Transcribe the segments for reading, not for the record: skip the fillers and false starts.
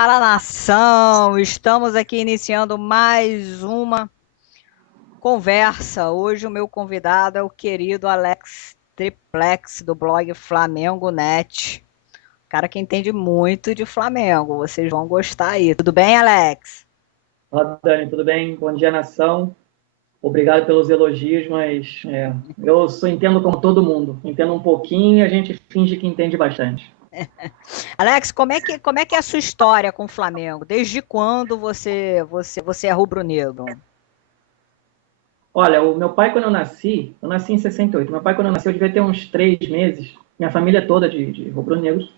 Fala nação! Estamos aqui iniciando mais uma conversa. Hoje o meu convidado é o querido Alex Triplex do blog Flamengo Net. Cara que entende muito de Flamengo. Vocês vão gostar aí. Tudo bem, Alex? Olá, Dani, tudo bem? Bom dia, nação. Obrigado pelos elogios, mas eu só entendo como todo mundo. Entendo um pouquinho e a gente finge que entende bastante. Alex, como é que é a sua história com o Flamengo? Desde quando você é rubro-negro? Olha, o meu pai, quando eu nasci em 68. Meu pai, quando eu nasci, eu devia ter uns 3 meses. Minha família toda de rubro-negros.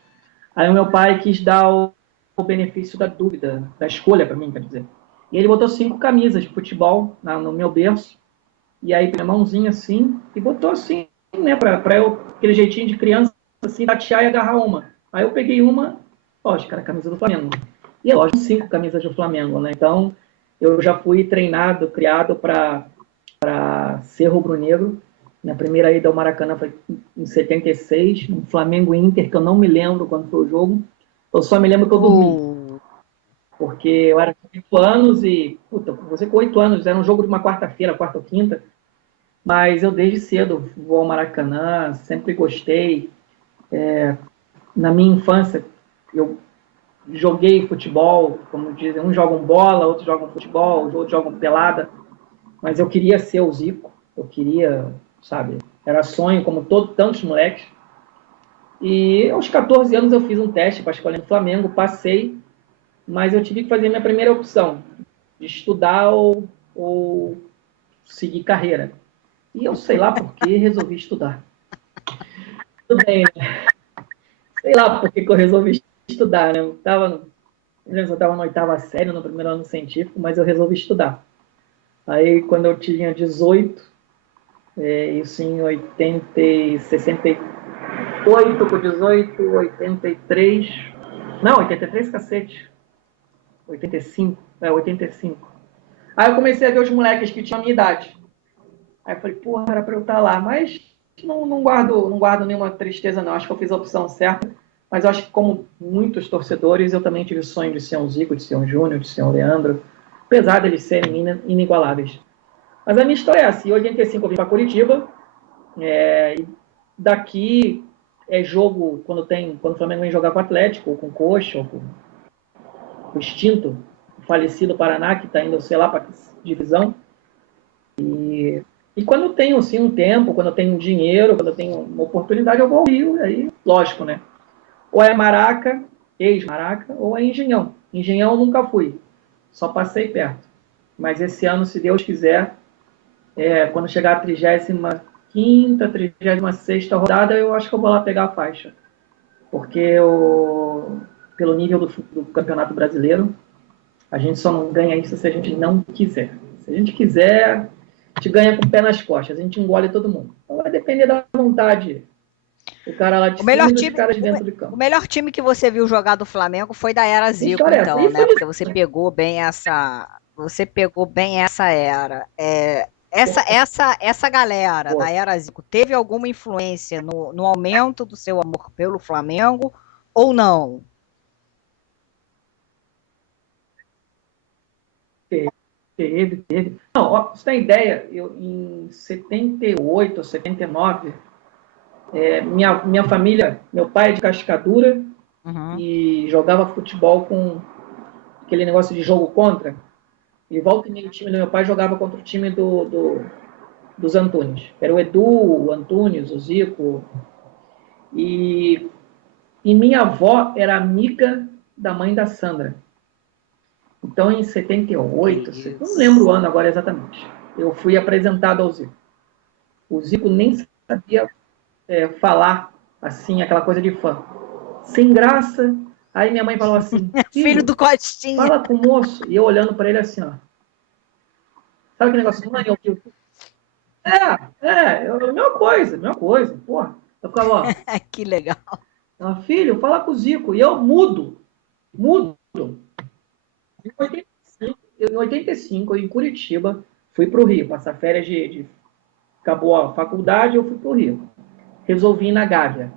Aí o meu pai quis dar o benefício da dúvida, da escolha para mim, quer dizer. E ele botou 5 camisas de futebol no meu berço. E aí, minha mãozinha assim, e botou assim, né, pra eu, aquele jeitinho de criança, assim, tatear e agarrar uma. Aí eu peguei uma, lógico, era a camisa do Flamengo. E é lógico, 5 camisas do Flamengo, né? Então, eu já fui treinado, criado para ser rubro-negro. Minha primeira ida ao Maracanã foi em 76, no Flamengo Inter, que eu não me lembro quando foi o jogo. Eu só me lembro que eu dormi, O... porque eu era com 8 anos e, puta, você com 8 anos, era um jogo de uma quarta-feira, quarta ou quinta, mas eu desde cedo vou ao Maracanã, sempre gostei. Na minha infância, eu joguei futebol, como dizem, uns jogam bola, outros jogam futebol, outros jogam pelada, mas eu queria ser o Zico, eu queria, sabe, era sonho, como tantos moleques. E aos 14 anos eu fiz um teste para escolher no Flamengo, passei, mas eu tive que fazer minha primeira opção, de estudar ou seguir carreira. E eu sei lá por que resolvi estudar. Tudo bem, sei lá por que eu resolvi estudar, né? Eu estava na oitava série, no primeiro ano científico, mas eu resolvi estudar. Aí, quando eu tinha 18, isso em 68 com 18, 83. Não, 83, cacete. 85. 85. Aí eu comecei a ver os moleques que tinham a minha idade. Aí eu falei, porra, era pra eu estar lá. Mas não guardo nenhuma tristeza, não. Acho que eu fiz a opção certa. Mas eu acho que, como muitos torcedores, eu também tive o sonho de ser um Zico, de ser um Júnior, de ser um Leandro. Apesar deles serem inigualáveis. Mas a minha história é assim. Em 85 eu vim para Curitiba. E daqui é jogo quando o Flamengo vem jogar com o Atlético, ou com o Coxa, ou com o extinto, o falecido Paraná, que está indo, sei lá, para divisão. E quando eu tenho assim, um tempo, quando eu tenho dinheiro, quando eu tenho uma oportunidade, eu vou ao Rio. Aí, lógico, né? Ou é Maraca, ex-Maraca, ou é Engenhão. Engenhão eu nunca fui, só passei perto. Mas esse ano, se Deus quiser, quando chegar a 35ª, 36ª rodada, eu acho que eu vou lá pegar a faixa. Porque pelo nível do Campeonato Brasileiro, a gente só não ganha isso se a gente não quiser. Se a gente quiser, a gente ganha com o pé nas costas, a gente engole todo mundo. Então vai depender da vontade do cara lá de O melhor cima e dos time, caras de o, dentro de o campo. melhor time que você viu jogar do Flamengo foi da era Que Zico, história é essa? então, né? Porque Infelizmente, você pegou bem essa era. Essa galera da era Zico teve alguma influência no aumento do seu amor pelo Flamengo ou não? teve. Não, ó, pra você tem ideia, eu, em 78 ou 79, minha família, meu pai é de Cascadura Uhum. e jogava futebol com aquele negócio de jogo contra. E volta e meia o time do meu pai jogava contra o time dos Antunes. Era o Edu, o Antunes, o Zico. E, e minha avó era amiga da mãe da Sandra. Então, em Que 78, não lembro o isso. ano agora exatamente, eu fui apresentado ao Zico. O Zico nem sabia falar assim, aquela coisa de fã. Sem graça. Aí minha mãe falou assim, Filho filho, do Costinha. fala com o moço. E eu olhando para ele assim, ó. Sabe aquele negócio? Mãe, mesma coisa, porra. Eu ficava, ó, Que legal. filho, fala com o Zico. E eu mudo. Em 85, em 85, eu em Curitiba, fui para o Rio, passar férias acabou a faculdade, eu fui para o Rio. Resolvi ir na Gávea.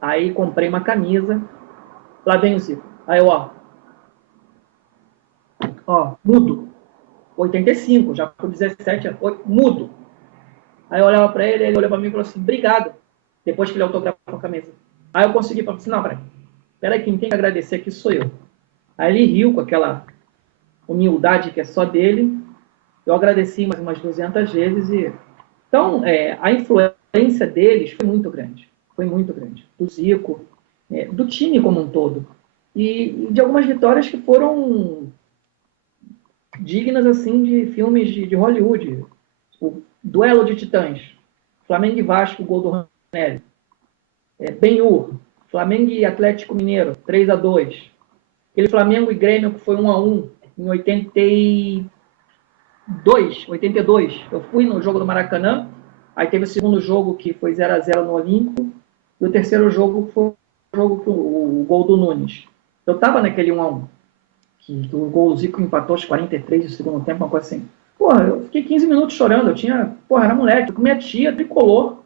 Aí comprei uma camisa. lá vem o Zico. Aí eu, mudo. 85, já com 17 anos, mudo. Aí eu olhava para ele olhou para mim e falou assim, obrigado. Depois que ele autografou a camisa. Aí eu consegui falar assim, não, peraí, quem tem que agradecer aqui sou eu. Aí ele riu com aquela humildade que é só dele. Eu agradeci mais umas 200 vezes. Então, a influência deles foi muito grande. Foi muito grande. Do Zico, do time como um todo. E de algumas vitórias que foram dignas assim de filmes de Hollywood. O Duelo de Titãs. Flamengo e Vasco, gol do Ranieri. Ben-Hur. Flamengo e Atlético Mineiro, 3-2. Aquele Flamengo e Grêmio que foi 1-1 em 82. Eu fui no jogo do Maracanã, aí teve o segundo jogo que foi 0-0 no Olímpico, e o terceiro jogo foi o gol do Nunes. Eu estava naquele 1-1, que o gol do Zico empatou aos 43 do segundo tempo, uma coisa assim. Porra, eu fiquei 15 minutos chorando, era moleque, com minha tia tricolor,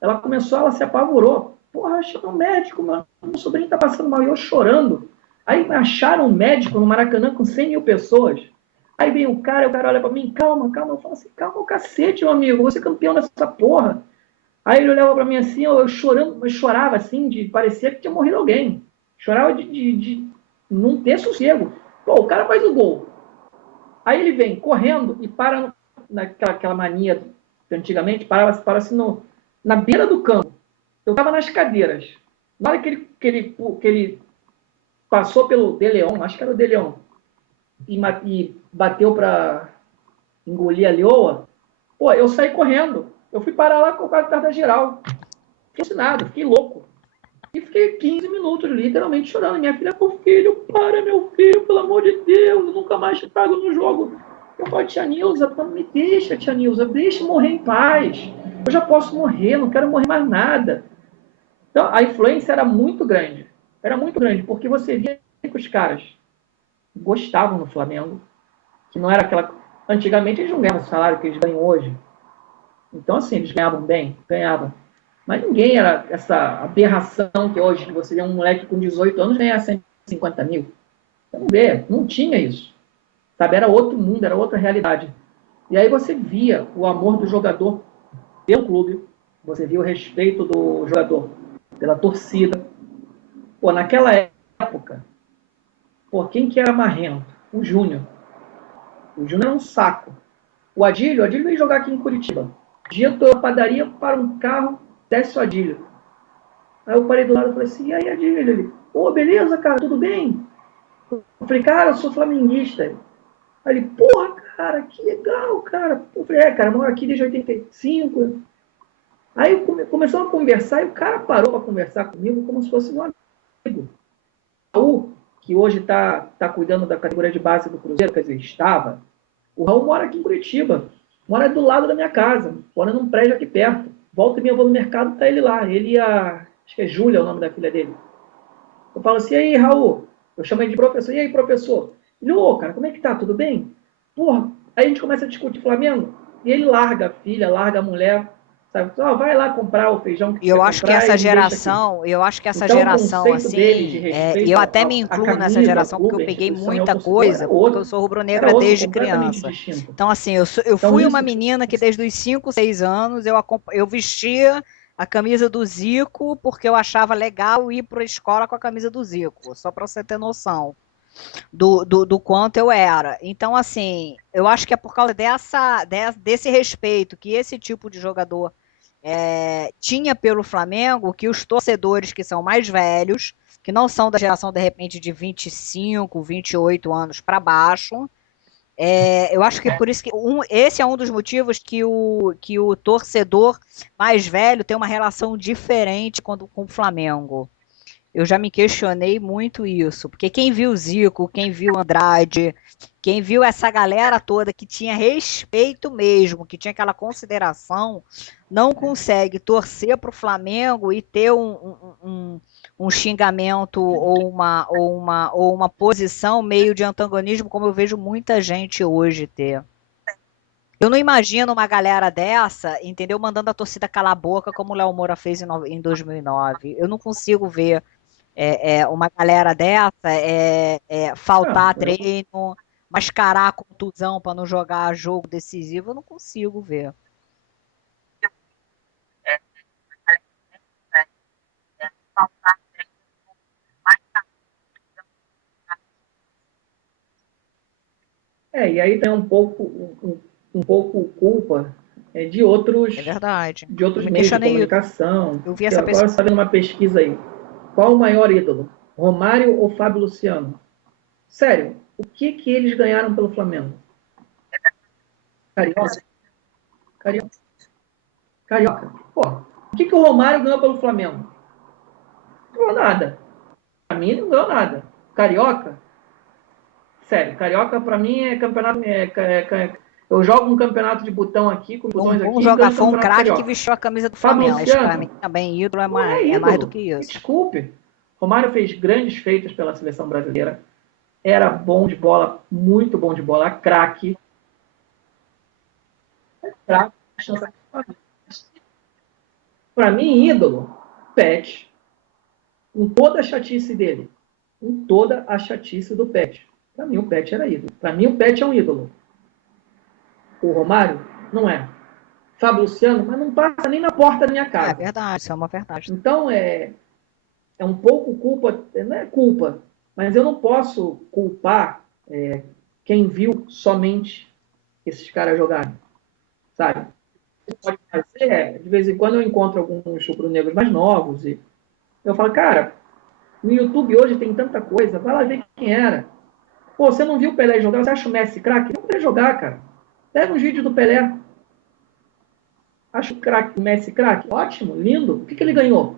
ela se apavorou. Porra, chama um médico, meu sobrinho tá passando mal, e eu chorando. Aí acharam um médico no Maracanã com 100 mil pessoas. Aí vem o cara olha pra mim, calma. Eu falo assim, calma o cacete, meu amigo, você é campeão dessa porra. Aí ele olhava pra mim assim, eu chorando, eu chorava assim, de parecer que tinha morrido alguém. Chorava de não ter sossego. Pô, o cara faz o gol. Aí ele vem correndo e para naquela mania que antigamente para assim na beira do campo. Eu estava nas cadeiras. Na hora que ele passou pelo De Leon, acho que era o De Leon, e bateu para engolir a leoa, pô, eu saí correndo. Eu fui parar lá com o carro da geral. Fiquei assinado, fiquei louco. E fiquei 15 minutos literalmente chorando. Minha filha, meu filho, pelo amor de Deus, eu nunca mais te trago no jogo. Eu falo, tia Nilza, me deixa, tia Nilza, deixa eu morrer em paz. Eu já posso morrer, não quero morrer mais nada. Então, a influência era muito grande, porque você via que os caras gostavam do Flamengo, que não era aquela... Antigamente eles não ganhavam o salário que eles ganham hoje. Então, assim, eles ganhavam bem, ganhavam. Mas ninguém era essa aberração que hoje, que você vê um moleque com 18 anos ganhar 150 mil. Vamos ver, não tinha isso. Sabe? Era outro mundo, era outra realidade. E aí você via o amor do jogador pelo clube, você via o respeito do jogador pela torcida. Pô, naquela época, quem que era marrento? O Júnior. O Júnior era um saco. O Adílio veio jogar aqui em Curitiba. Dia eu tô na padaria, para um carro, desce o Adílio. Aí eu parei do lado e falei assim, e aí, Adílio? Ele, beleza, cara, tudo bem? Eu falei, cara, eu sou flamenguista. Aí ele, porra, cara, que legal, cara. Eu falei, cara, eu moro aqui desde 85. Aí começamos a conversar e o cara parou para conversar comigo como se fosse um amigo. O Raul, que hoje tá cuidando da categoria de base do Cruzeiro, quer dizer, estava. O Raul mora aqui em Curitiba, mora do lado da minha casa, mora num prédio aqui perto. Volta e meia, eu vou no mercado, tá ele lá. Ele e acho que é Júlia o nome da filha dele. Eu falo assim, e aí, Raul? Eu chamo ele de professor. E aí, professor? Ele, cara, como é que tá? Tudo bem? Porra, aí a gente começa a discutir Flamengo, e ele larga a filha, larga a mulher, sabe? Vai lá comprar o feijão que E eu precisa acho que comprar essa e me deixa aqui. geração, Então, o conceito dele de assim, e eu respeito até me à incluo nessa camisa, ao geração porque eu clube, à peguei instituição e ao muita torcedor coisa, porque eu era sou era rubro-negra outro, desde completamente criança. distinto. Então, assim, eu Então, fui uma isso... menina que desde os 5, 6 anos eu vestia a camisa do Zico porque eu achava legal ir para a escola com a camisa do Zico, só para você ter noção do quanto eu era. Então, assim, eu acho que é por causa desse respeito que esse tipo de jogador tinha pelo Flamengo, que os torcedores que são mais velhos, que não são da geração, de repente, de 25, 28 anos para baixo, eu acho que por isso que esse é um dos motivos que o torcedor mais velho tem uma relação diferente com o Flamengo. Eu já me questionei muito isso, porque quem viu Zico, quem viu Andrade, quem viu essa galera toda que tinha respeito mesmo, que tinha aquela consideração, não consegue torcer para o Flamengo e ter um xingamento ou uma posição meio de antagonismo, como eu vejo muita gente hoje ter. Eu não imagino uma galera dessa, entendeu, mandando a torcida calar a boca como o Léo Moura fez em 2009. Eu não consigo ver Uma galera dessa, Não, faltar treino, mascarar a contusão para não jogar jogo decisivo, eu não consigo ver. e aí tem um pouco culpa É verdade. de Eu outros me meios de questionei isso. comunicação. Eu vi Que essa agora pesquisa. você está vendo uma pesquisa aí. Qual o maior ídolo? Romário ou Fábio Luciano? Sério, o que que eles ganharam pelo Flamengo? Carioca? Carioca? Carioca. Pô, o que que o Romário ganhou pelo Flamengo? Não ganhou nada. Pra mim, não ganhou nada. Carioca? Sério, Carioca pra mim é campeonato. Eu jogo um campeonato de botão aqui, com Um botões bom aqui, e jogar, ganho o foi um campeonato craque que carioca. vestiu a camisa do Fábio Flamengo, mas para mim Luciano também ídolo não é é mais do ídolo. que Me isso. desculpe. Romário fez grandes feitos pela seleção brasileira. Era bom de bola, muito bom de bola, craque. Craque. Para mim, ídolo, Pet, com toda a chatice dele. Com toda a chatice do Pet. Para mim, o Pet era ídolo. Para mim, o Pet é um ídolo. O Romário não é. Fábio Luciano, mas não passa nem na porta da minha É casa. verdade, isso é uma verdade. Então, é um pouco culpa, não é culpa, mas eu não posso culpar quem viu somente esses caras jogarem, sabe? Pode fazer, de vez em quando eu encontro alguns rubro-negros mais novos e eu falo, cara, no YouTube hoje tem tanta coisa, vai lá ver quem era. Pô, você não viu o Pelé jogar? Você acha o Messi craque? Não Pelé jogar, cara. Pega uns vídeos do Pelé. Acha o craque, o Messi craque? Ótimo, lindo. O que, que ele ganhou?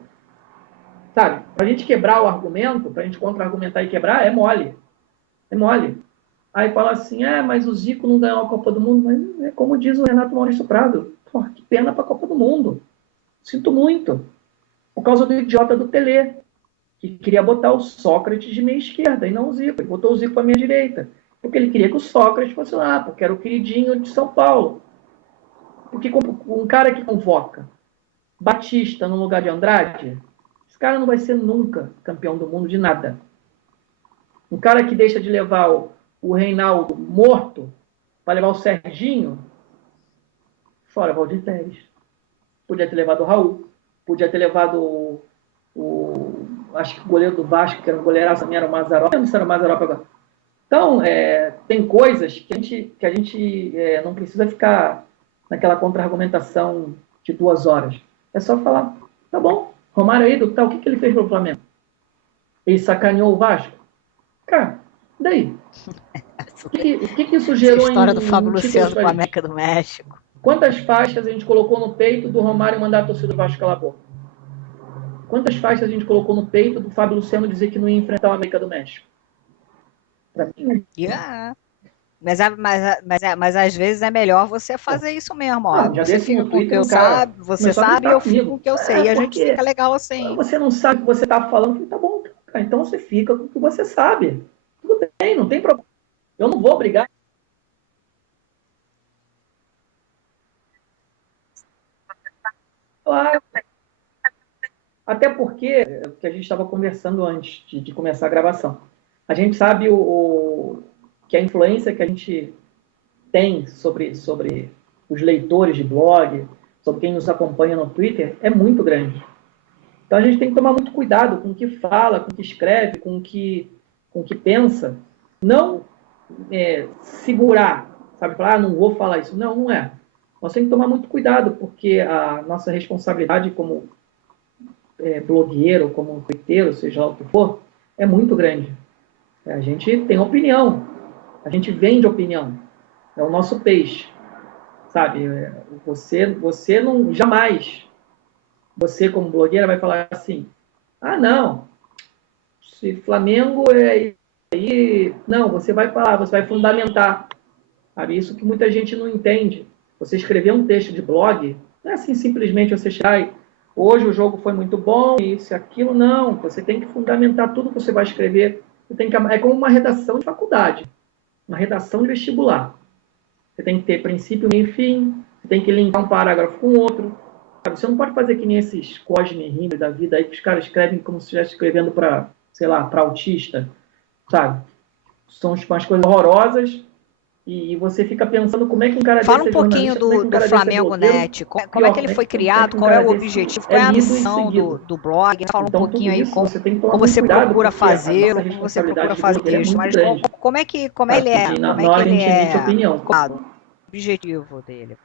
Sabe? Pra gente quebrar o argumento, pra gente contra-argumentar e quebrar, é mole. É mole. Aí fala assim, mas o Zico não ganhou a Copa do Mundo. Mas é como diz o Renato Maurício Prado. Pô, que pena pra Copa do Mundo. Sinto muito. Por causa do idiota do Tele, que queria botar o Sócrates de meia esquerda e não o Zico. Ele botou o Zico para minha direita. Porque ele queria que o Sócrates fosse lá, porque era o queridinho de São Paulo. Porque um cara que convoca Batista no lugar de Andrade, esse cara não vai ser nunca campeão do mundo de nada. Um cara que deixa de levar o Reinaldo morto para levar o Serginho, fora Valdir Pérez. Podia ter levado o Raul, podia ter levado acho que o goleiro do Vasco, que era um goleiraço também, era o Mazarop. Eu não sei se era o Mazarop agora. Então, tem coisas que a gente não precisa ficar naquela contra-argumentação de 2 horas. É só falar, tá bom, Romário aí, tá, o que, que ele fez pelo Flamengo? Ele sacaneou o Vasco? Cara, daí? O que isso Essa gerou história do Fábio em títulos Luciano com pra a gente? América do México. Quantas faixas a gente colocou no peito do Romário mandar a torcida do Vasco calar a boca? Quantas faixas a gente colocou no peito do Fábio Luciano dizer que não ia enfrentar o América do México? Pra mim, Yeah. Mas às vezes é melhor você pô, fazer isso mesmo, ó. não, já Você desse fica no com o que Twitter, eu um cara sabe, você começou a sabe e gritar eu fico com comigo. o que eu sei. E a gente fica Porque legal assim. você não sabe o que você está falando, tá bom, cara, então você fica com o que você sabe. Tudo bem, não tem problema. Eu não vou brigar. Claro. Até porque, é o que a gente estava conversando antes de começar a gravação. A gente sabe que a influência que a gente tem sobre os leitores de blog, sobre quem nos acompanha no Twitter, é muito grande. Então a gente tem que tomar muito cuidado com o que fala, com o que escreve, com o que pensa. Não segurar, sabe? Falar, não vou falar isso. Não, não é. Nós temos que tomar muito cuidado, porque a nossa responsabilidade como blogueiro, como twitteiro, seja lá o que for, é muito grande. A gente tem opinião, a gente vende opinião. É o nosso peixe, sabe? Você não jamais, você como blogueira vai falar assim, não, se Flamengo aí, não, você vai falar, você vai fundamentar, sabe? Isso que muita gente não entende. Você escrever um texto de blog, não é assim simplesmente você chegar hoje o jogo foi muito bom, isso e aquilo, não. Você tem que fundamentar tudo que você vai escrever. É como uma redação de faculdade, uma redação de vestibular. Você tem que ter princípio, meio e fim, você tem que linkar um parágrafo com outro, Você não pode fazer que nem esses Cosme Rimmer da vida aí, que os caras escrevem como se estivesse escrevendo para, sei lá, para autista, sabe? São umas coisas horrorosas e você fica pensando como é que um cara Fala desse um é pouquinho jornalista, como é que um do cara desse é Flamengo blogueiro, Net, como é que pior, ele foi como é criado, que um qual é cara o desse objetivo, é qual é a lido e missão seguido. do blog. Fala um Então, pouquinho tudo aí isso você tem que tomar como muito você cuidado, procura porque a fazer, nossa como você procura responsabilidade de fazer blogueiro é isso, muito mas grande, como sabe? Porque como na é que hora que a ele gente emite é opinião. colocado, o objetivo dele.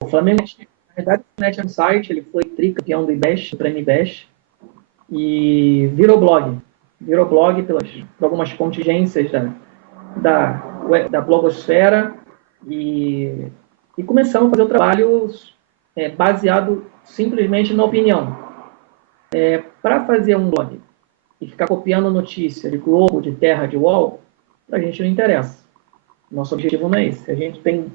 O Flamengo, na verdade, o Net é um site, ele foi tricampeão do IBEST, do Prêmio IBEST, e virou blog. Virou blog por algumas contingências da blogosfera e começamos a fazer o trabalho baseado simplesmente na opinião. Para fazer um blog e ficar copiando notícia de Globo, de Terra, de UOL, a gente não interessa. Nosso objetivo não é esse.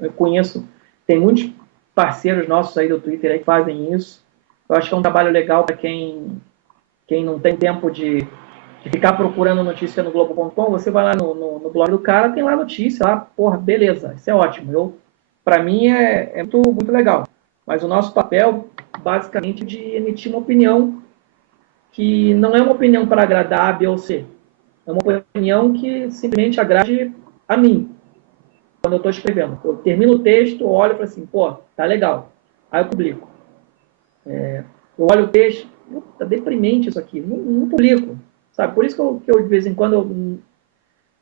Eu conheço, tem muitos parceiros nossos aí do Twitter aí que fazem isso. Eu acho que é um trabalho legal para quem não tem tempo de ficar procurando notícia no Globo.com. Você vai lá no blog do cara, tem lá notícia, lá, porra, beleza, isso é ótimo. Para mim é muito, muito legal. Mas o nosso papel, basicamente, é de emitir uma opinião que não é uma opinião para agradar A, B ou C. É uma opinião que simplesmente agrade a mim, quando eu estou escrevendo. Eu termino o texto, olho e falo assim, pô, tá legal. Aí eu publico. Eu olho o texto, tá deprimente isso aqui, não publico. Sabe? Por isso que eu, de vez em quando,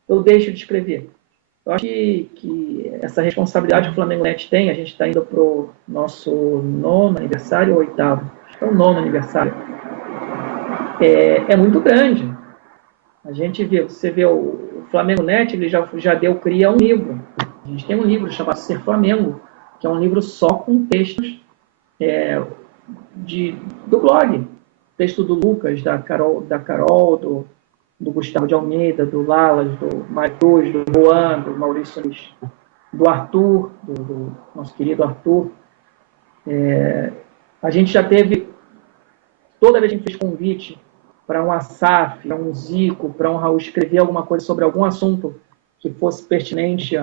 eu deixo de escrever. Eu acho que essa responsabilidade que o Flamengo Net tem, a gente está indo para o nosso nono aniversário ou oitavo? Acho que é o nono aniversário. É muito grande. A gente vê, você vê o Flamengo Net, ele já cria um livro. A gente tem um livro chamado Ser Flamengo, que é um livro só com textos do blog. Texto do Lucas, da Carol, do Gustavo de Almeida, do Lalas, do Matheus, do Juan, do Maurício Luiz, do Arthur, do nosso querido Arthur. A gente já teve, toda vez que a gente fez convite para um Asaf, para um Zico, para um Raul escrever alguma coisa sobre algum assunto que fosse pertinente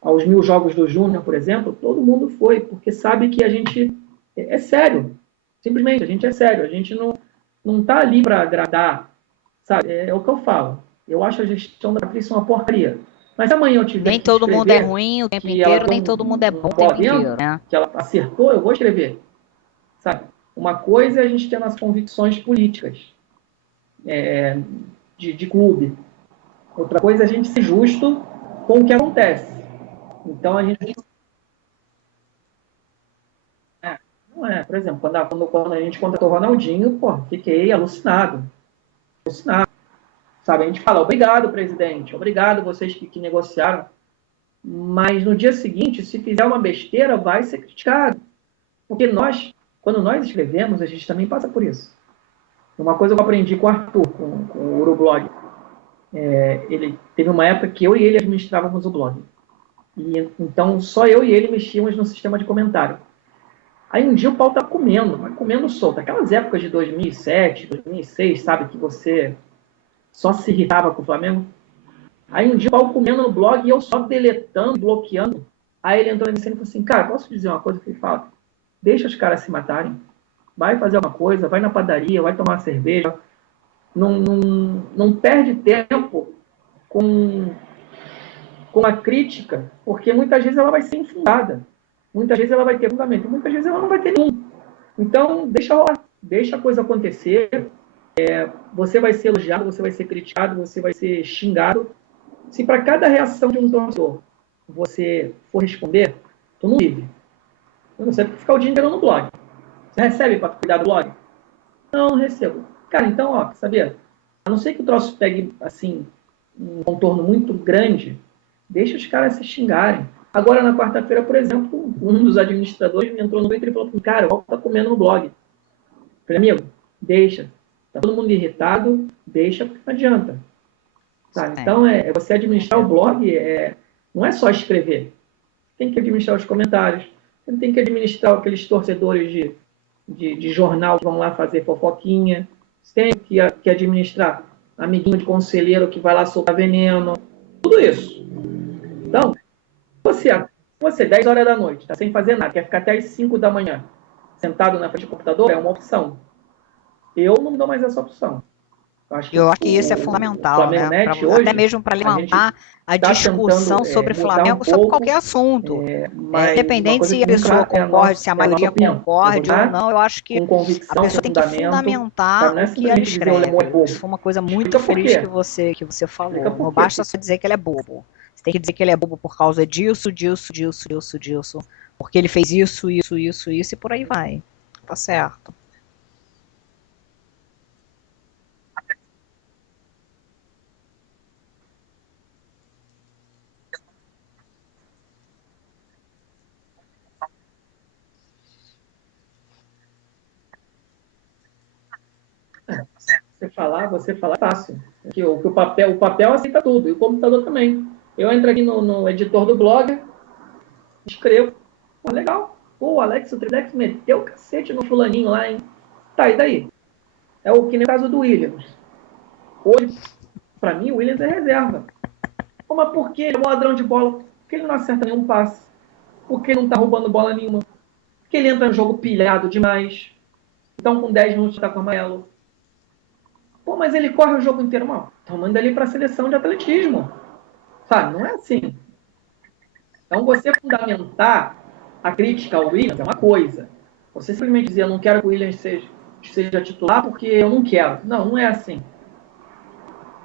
aos 1000 jogos do Júnior, por exemplo, todo mundo foi, porque sabe que a gente é sério. Simplesmente, a gente é sério. A gente não está ali para agradar, sabe? É o que eu falo. Eu acho a gestão da Patrícia uma porcaria. Mas amanhã eu tiver Nem que todo mundo é escrever ruim o tempo que ela inteiro, deu nem todo mundo é bom uma o bola tempo dentro, inteiro, né? que ela acertou, eu vou escrever. Sabe? Uma coisa é a gente ter nas convicções políticas de clube. Outra coisa é a gente ser justo com o que acontece. Então a gente. Não é, por exemplo, quando a gente contratou o Ronaldinho, pô, fiquei alucinado. Alucinado. Sabe, a gente fala, obrigado, presidente, obrigado vocês que negociaram. Mas no dia seguinte, se fizer uma besteira, vai ser criticado. Porque quando nós escrevemos, a gente também passa por isso. Uma coisa que eu aprendi com o Arthur, com o Urublog. Ele teve uma época que eu e ele administrávamos o blog. E então só eu e ele mexíamos no sistema de comentário. Aí um dia o pau tá comendo, mas comendo solto. Aquelas épocas de 2007, 2006, sabe, que você só se irritava com o Flamengo. Aí um dia o pau comendo no blog e eu só deletando, bloqueando. Aí ele entrou em cena e falou assim, cara, posso dizer uma coisa? Eu falei, fala, deixa os caras se matarem. Vai fazer uma coisa, vai na padaria, vai tomar uma cerveja. Não perde tempo com a crítica, porque muitas vezes ela vai ser infundada. Muitas vezes ela vai ter fundamento, muitas vezes ela não vai ter nenhum. Então, deixa rolar, deixa a coisa acontecer. Você vai ser elogiado, você vai ser criticado, você vai ser xingado. Se para cada reação de um torcedor você for responder, tu não vive. Eu não sei porque ficar o dia inteiro no blog. Você recebe para cuidar do blog? Não recebo. Cara, então, ó, sabia? A não ser que o troço pegue, assim, um contorno muito grande, deixa os caras se xingarem. Agora, na quarta-feira, por exemplo, um dos administradores me entrou no Twitter e falou assim, cara, o tá comendo no blog. Eu falei, amigo, deixa. Tá todo mundo irritado, deixa, porque não adianta. Sabe? Então, você administrar o blog não é só escrever. Tem que administrar os comentários, tem que administrar aqueles torcedores de jornal que vão lá fazer fofoquinha. Tem que administrar amiguinho de conselheiro que vai lá soltar veneno. Tudo isso. Então, você 10 horas da noite, está sem fazer nada, quer ficar até as 5 da manhã sentado na frente do computador, é uma opção. Eu não dou mais essa opção. Eu acho que isso é O fundamental, Flamengo né? Net Até hoje, mesmo para a gente levantar a está tentando discussão sobre mudar um Flamengo, sobre pouco, qualquer assunto. mas uma Independente coisa se que a pessoa nunca concorde, se a é a nossa maioria opinião. É concorde ou votar não, eu acho que com a convicção, com pessoa tem que fundamento, fundamentar sabe? Não é o que ela simplesmente dizer o Lemão é escreve. Isso bobo. foi uma coisa muito Explica por feliz quê. que você Explica falou. Não por quê. basta só dizer que ele é bobo. Você tem que dizer que ele é bobo por causa disso, disso, disso, disso, disso. Porque ele fez isso, isso, isso, isso, e por aí vai. Tá certo. Você falar é fácil. Que o papel aceita tudo, e o computador também. Eu entro aqui no editor do blog, escrevo. Pô, legal. Pô, o Alex, o Tridex meteu o cacete no fulaninho lá, hein? Tá, e daí? É o que nem o caso do Williams. Hoje, pra mim, o Williams é reserva. Pô, mas por que ele é um ladrão de bola? Por que ele não acerta nenhum passe? Por que ele não tá roubando bola nenhuma? Por que ele entra no jogo pilhado demais? Então, com 10 minutos, tá com amarelo. Pô, mas ele corre o jogo inteiro mal. Então, manda ele pra seleção de atletismo. Sabe? Não é assim. Então, você fundamentar a crítica ao Williams é uma coisa. Você simplesmente dizer, eu não quero que o Williams seja titular porque eu não quero. Não, não é assim.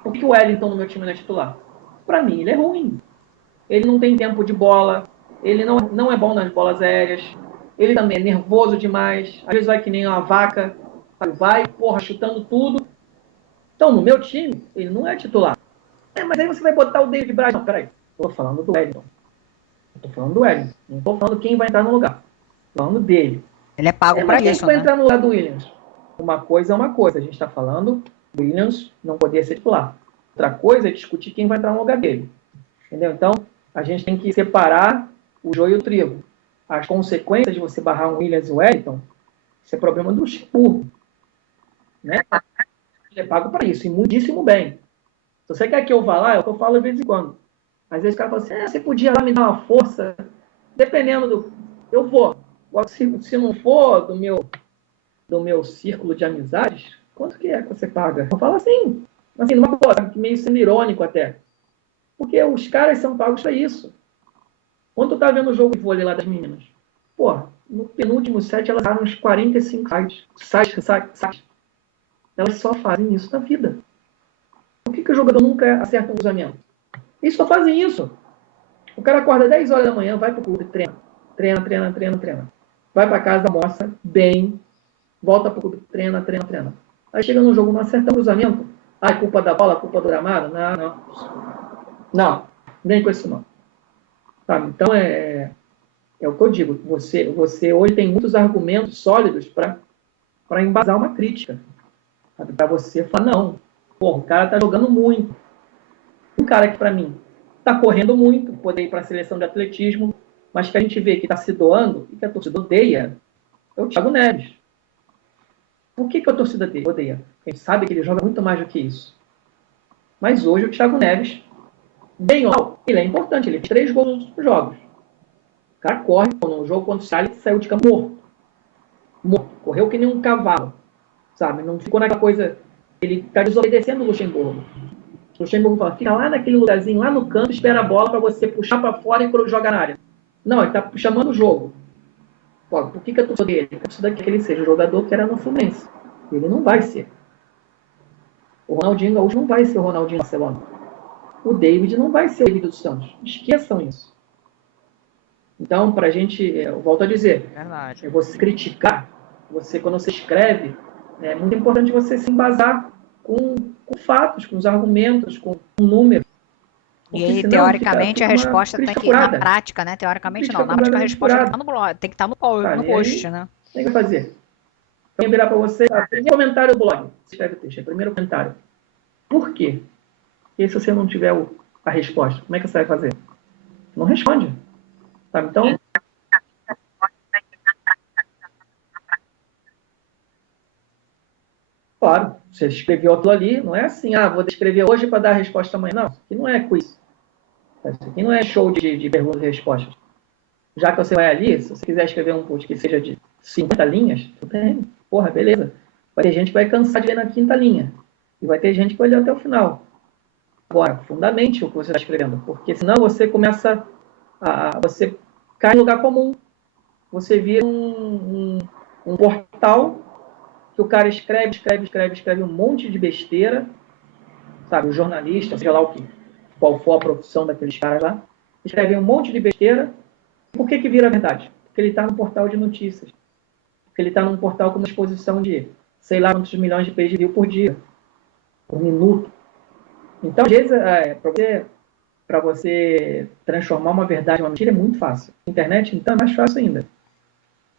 Por que o Wellington no meu time não é titular? Para mim, ele é ruim. Ele não tem tempo de bola, ele não é bom nas bolas aéreas, ele também é nervoso demais, às vezes vai que nem uma vaca, vai, porra, chutando tudo. Então, no meu time, ele não é titular. Mas aí você vai botar o David Braz. Não, peraí, estou falando do Wellington. Estou falando do Wellington. Não estou falando quem vai entrar no lugar. Estou falando dele. Ele é pago Mas para quem que isso, vai né? entrar no lugar do Williams? Uma coisa é uma coisa. A gente está falando do Williams não poder ser titular. Outra coisa é discutir quem vai entrar no lugar dele. Entendeu? Então, a gente tem que separar o joio e o trigo. As consequências de você barrar um Williams e o Wellington, isso é problema do Luxemburgo. Né? Ele é pago para isso, e muitíssimo bem. Se você quer que eu vá lá, é o que eu falo de vez em quando. Às vezes o cara fala assim, você podia lá me dar uma força, dependendo do... Eu vou. Se não for do meu círculo de amizades, quanto que é que você paga? Eu falo assim, numa boa, meio sendo irônico até. Porque os caras são pagos para isso. Quando tu tá vendo o jogo de vôlei lá das meninas, porra, no penúltimo set elas erraram uns 45 sites. Elas só fazem isso na vida. Por que o jogador nunca acerta um cruzamento? Eles só fazem isso. O cara acorda 10 horas da manhã, vai pro clube, treina. Treina. Vai pra casa, almoça bem, volta pro clube, treina. Aí chega no jogo, não acerta um cruzamento. Ah, é culpa da bola, culpa do gramado? Não, nem com isso não. Sabe? Então é o que eu digo. Você hoje tem muitos argumentos sólidos para embasar uma crítica. Para você falar, não, porra, o cara tá jogando muito. Um cara que, para mim, tá correndo muito, poder ir para a seleção de atletismo, mas que a gente vê que está se doando e que a torcida odeia, é o Thiago Neves. Por que a torcida dele odeia? Porque a gente sabe que ele joga muito mais do que isso. Mas hoje o Thiago Neves, bem ou mal, ele é importante. Ele fez 3 gols nos jogos. O cara corre, no jogo contra o Salles, saiu de campo morto. Correu que nem um cavalo, sabe? Não ficou naquela coisa. Ele está desobedecendo o Luxemburgo. O Luxemburgo fala: fica lá naquele lugarzinho, lá no canto, espera a bola para você puxar para fora e jogar na área. Não, ele está chamando o jogo. Pô, por que a torcida dele? A torcida que ele seja o jogador que era no Fluminense. Ele não vai ser. O Ronaldinho Gaúcho não vai ser o Ronaldinho Barcelona. O David não vai ser o David dos Santos. Esqueçam isso. Então, para a gente, eu volto a dizer, Verdade. você criticar, quando você escreve, é muito importante você se embasar com fatos, com os argumentos, com números, E porque aí, senão teoricamente, a fica uma resposta tem crítica que, na furada. prática, né? Uma Teoricamente não. crítica Na prática, a completamente resposta tem que furada. estar no blog, tem que estar no Sabe? E post, aí, né? o que vai fazer? Então, virar para você, primeiro comentário do blog, você escreve o texto, primeiro comentário. Por quê? E se você não tiver a resposta, como é que você vai fazer? Não responde. Sabe? Então, Claro, você escreveu aquilo ali, não é assim, vou escrever hoje para dar a resposta amanhã. Não, isso aqui não é quiz. Isso aqui não é show de perguntas e respostas. Já que você vai ali, se você quiser escrever um post que seja de 50 linhas, tudo bem, porra, beleza. Vai ter gente que vai cansar de ler na quinta linha. E vai ter gente que vai ler até o final. Agora, fundamente o que você está escrevendo, porque senão você começa você cai em lugar comum. Você vira um portal que o cara escreve um monte de besteira, sabe? O jornalista, seja lá qual for a profissão daqueles caras lá, escreve um monte de besteira. Por que vira verdade? Porque ele está no portal de notícias. Porque ele está num portal com uma exposição de sei lá quantos milhões de page view por dia, por minuto. Então, às vezes, para você transformar uma verdade em uma mentira é muito fácil. Na internet, então, é mais fácil ainda.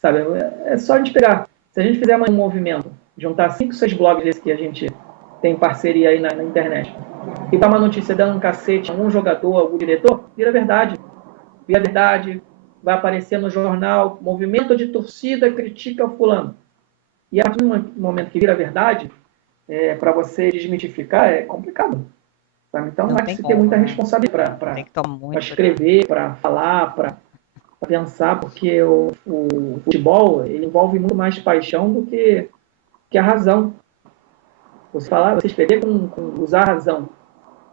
Sabe? É só a gente pegar. Se a gente fizer um movimento, juntar 5, 6 blogs que a gente tem parceria aí na internet, e dar uma notícia dando um cacete a algum jogador, algum diretor, vira verdade. Vira verdade, vai aparecer no jornal, movimento de torcida critica o fulano. E a partir do momento que vira verdade, para você desmitificar, é complicado. Sabe? Então, Não há que tem se ter como, muita né? responsabilidade Tem que tomar muito para escrever, para falar, para pensar, porque o futebol ele envolve muito mais paixão do que a razão. Você escrever com usar a razão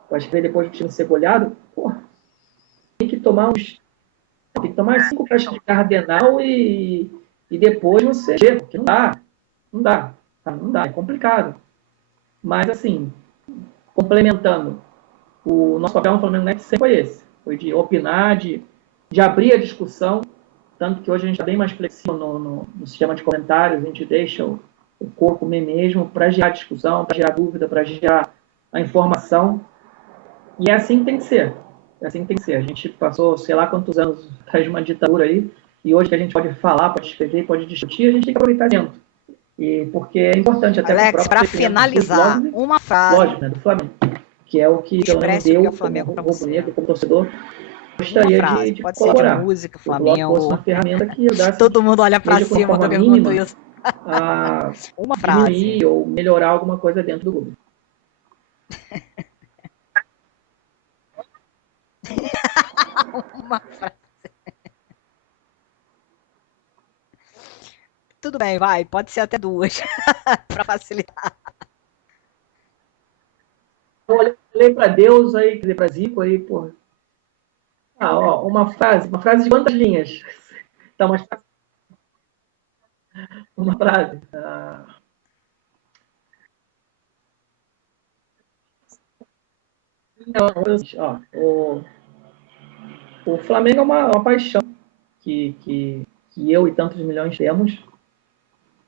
para escrever depois do time ser goleado, porra, tem que tomar 5 caixas de cardenal e depois você chega, porque não dá, não dá, é complicado. Mas assim, complementando, o nosso papel no Flamengo Net sempre foi esse, foi de opinar, de abrir a discussão, tanto que hoje a gente está bem mais flexível no sistema de comentários, a gente deixa o corpo comer mesmo para gerar discussão, para gerar dúvida, para gerar a informação. E é assim que tem que ser. É assim que tem que ser. A gente passou, sei lá quantos anos atrás de uma ditadura aí, e hoje que a gente pode falar, pode escrever, pode discutir, a gente tem que aproveitar tempo. E porque é importante até para o Alex, próprio para crescimento dos finalizar, blogs, uma frase lógico, né, do Flamengo, que é o que pelo menos expresse o que é o eu, como Flamengo para você. rubro-negro, como torcedor, Uma gostaria frase, de pode ser de colaborar. música, Que o blog fosse uma Flamengo. ferramenta que ajudasse, Todo mundo olha para mesmo de uma cima, forma eu pergunto mínima, isso. a Uma frase. diminuir ou melhorar alguma coisa dentro do grupo. Uma frase. Tudo bem, vai, pode ser até duas, para facilitar. Eu olhei para Deus aí, quer dizer, para Zico aí, pô. Uma frase de quantas linhas? Tá, uma frase. Não, o Flamengo é uma paixão que eu e tantos milhões temos.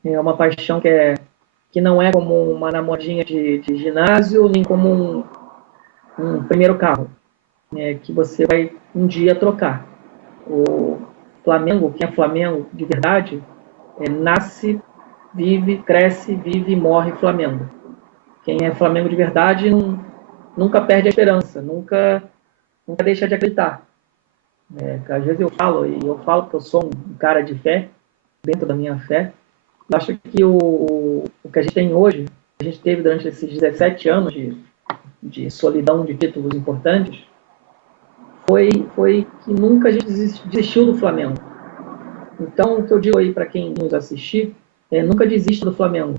É uma paixão que não é como uma namoradinha de ginásio, nem como um primeiro carro, que você vai um dia trocar. O Flamengo, quem é Flamengo de verdade, nasce, vive, cresce, vive e morre Flamengo. Quem é Flamengo de verdade nunca perde a esperança, nunca deixa de acreditar. Às vezes eu falo porque eu sou um cara de fé, dentro da minha fé. Eu acho que o que a gente tem hoje, a gente teve durante esses 17 anos de solidão de títulos importantes, foi que nunca a gente desistiu do Flamengo. Então, o que eu digo aí para quem nos assistir nunca desista do Flamengo.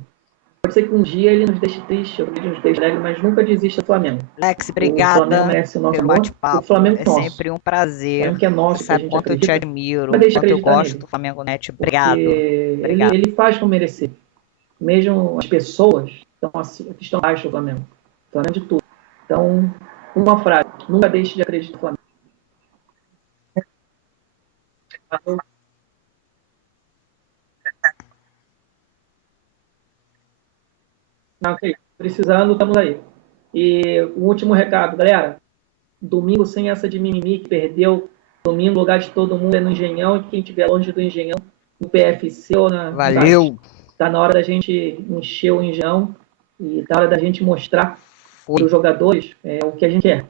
Pode ser que um dia ele nos deixe triste, ou ele nos deixe alegre, mas nunca desista do Flamengo. Alex, O Flamengo obrigada merece o nosso pelo amor, o bate-papo. Flamengo É é nosso. sempre um O prazer. Flamengo que é Você nosso, que a sabe gente quanto eu te acredita, admiro, mas deixa de quanto eu acreditar gosto nele. do Flamengo Net. Porque Obrigado. Obrigado. ele faz com merecer. Mesmo as pessoas que estão abaixo do Flamengo. O Flamengo de tudo. Então, uma frase, nunca deixe de acreditar no Flamengo. Não, ok. Precisando, estamos aí. E o último recado, galera. Domingo sem essa de mimimi que perdeu. Domingo, lugar de todo mundo é no Engenhão. E quem estiver longe do Engenhão, no PFC ou no site. Valeu. Está na hora da gente encher o Engenhão e está na hora da gente mostrar para Fui. os jogadores o que a gente quer.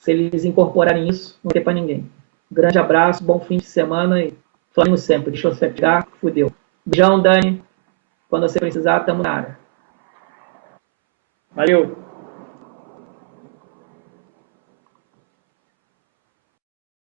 Se eles incorporarem isso, não tem para ninguém. Grande abraço, bom fim de semana e Flamengo sempre. Deixa eu chegar, fudeu. Beijão, Dani. Quando você precisar, tamo na área. Valeu!